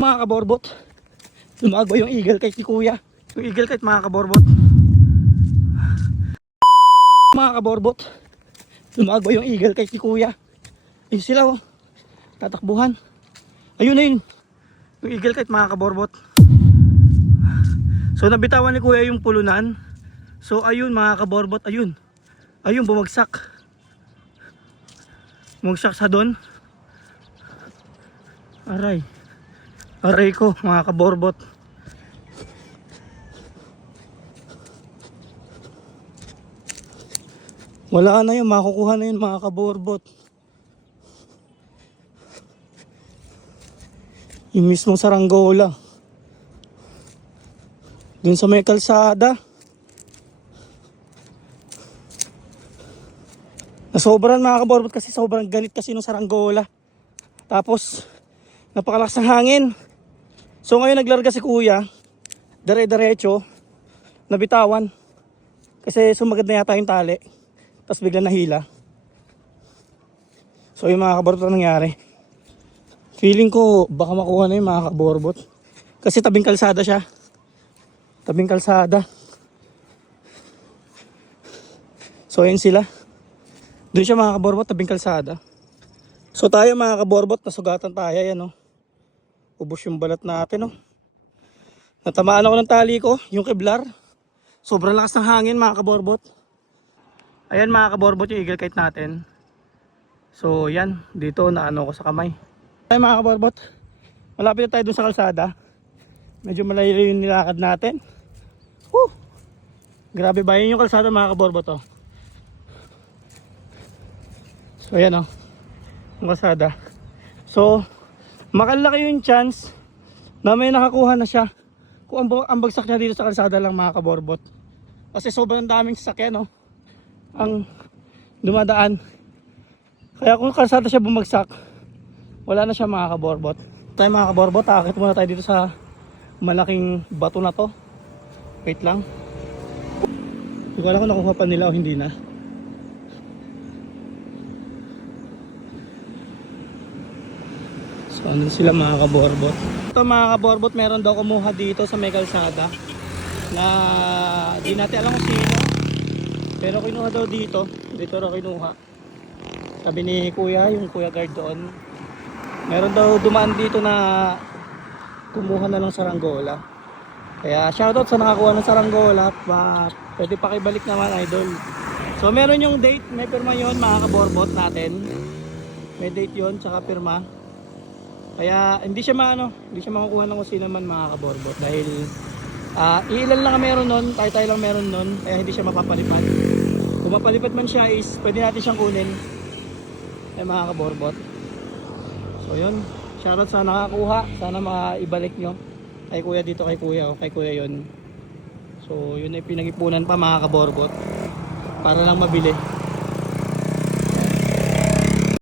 Mga kaborbot, lumago yung eagle kite ni kuya. Yung eagle kite mga kaborbot. Mga kaborbot, lumago yung eagle kite ni kuya. Ayun sila oh, tatakbuhan. Ayun na yun, yung eagle kite mga kaborbot. So nabitawan ni kuya yung pulunan. So ayun mga kaborbot, ayun. Ayun bumagsak. Bumagsak sa doon. Aray. Aray ko mga kaborbot. Wala na yun, makukuha na yun mga kaborbot. Yung mismong saranggola. Dun sa may kalsada. Nasobran mga kaborbot kasi sobrang galit kasi nung saranggola. Tapos napakalakas ng hangin. So ngayon naglarga si kuya, dire-diretso, nabitawan. Kasi sumagad na yata yung tali. Tapos bigla nahila. So yung mga kaborbot ang nangyari. Feeling ko baka makuha na yung mga kaborbot. Kasi tabing kalsada siya. Tabing kalsada. So ayun sila. Doon siya mga kaborbot, tabing kalsada. So tayo mga kaborbot, nasugatan tayo yan oh. Ubos yung balat natin oh. Natamaan ako ng tali ko, yung keblar. Sobrang lakas ng hangin mga kaborbot. Ayan mga kaborbot yung eagle kite natin. So yan, dito naano ko sa kamay. Ayan mga kaborbot, malapit na tayo dun sa kalsada. Medyo malayo yung nilakad natin. Woo! Grabe ba yun yung kalsada mga kaborbot oh. So ayan oh, yung kalsada. So makalaki yung chance na may nakakuha na siya kung ang bagsak niya dito sa kalsada lang mga kaborbot. Kasi sobrang daming sasakyan no, ang dumadaan. Kaya kung kalsada siya bumagsak, wala na siya mga kaborbot. Tayo mga kaborbot, akit muna tayo dito sa malaking bato na to. Wait lang. Hindi ko alam kung nakuha pa nila o hindi na. So andun sila mga kaborbot. Ito mga kaborbot, meron daw kumuha dito sa may kalsada na di natin alam kung sino, pero kinuha daw dito. Dito raw kinuha. Sabi ni kuya, yung kuya guard doon, meron daw dumaan dito na kumuha na ng saranggola. Kaya shoutout sa nakakuha ng saranggola. Pwede pakibalik naman idol. So meron yung date, may pirma yon mga kaborbot natin. May date yon tsaka pirma. Kaya hindi siya hindi siya makukuha ng kung sino man mga kaborbot dahil ilan lang meron nun, tayo lang meron nun, kaya hindi siya mapapalipad. Kung mapalipad man siya is pwede natin siyang kunin ay mga kaborbot. So yun, shoutout sa nakakuha, sana maibalik nyo kay kuya dito, kay kuya kay kuya yun. So yun ay pinag-ipunan pa mga kaborbot para lang mabili.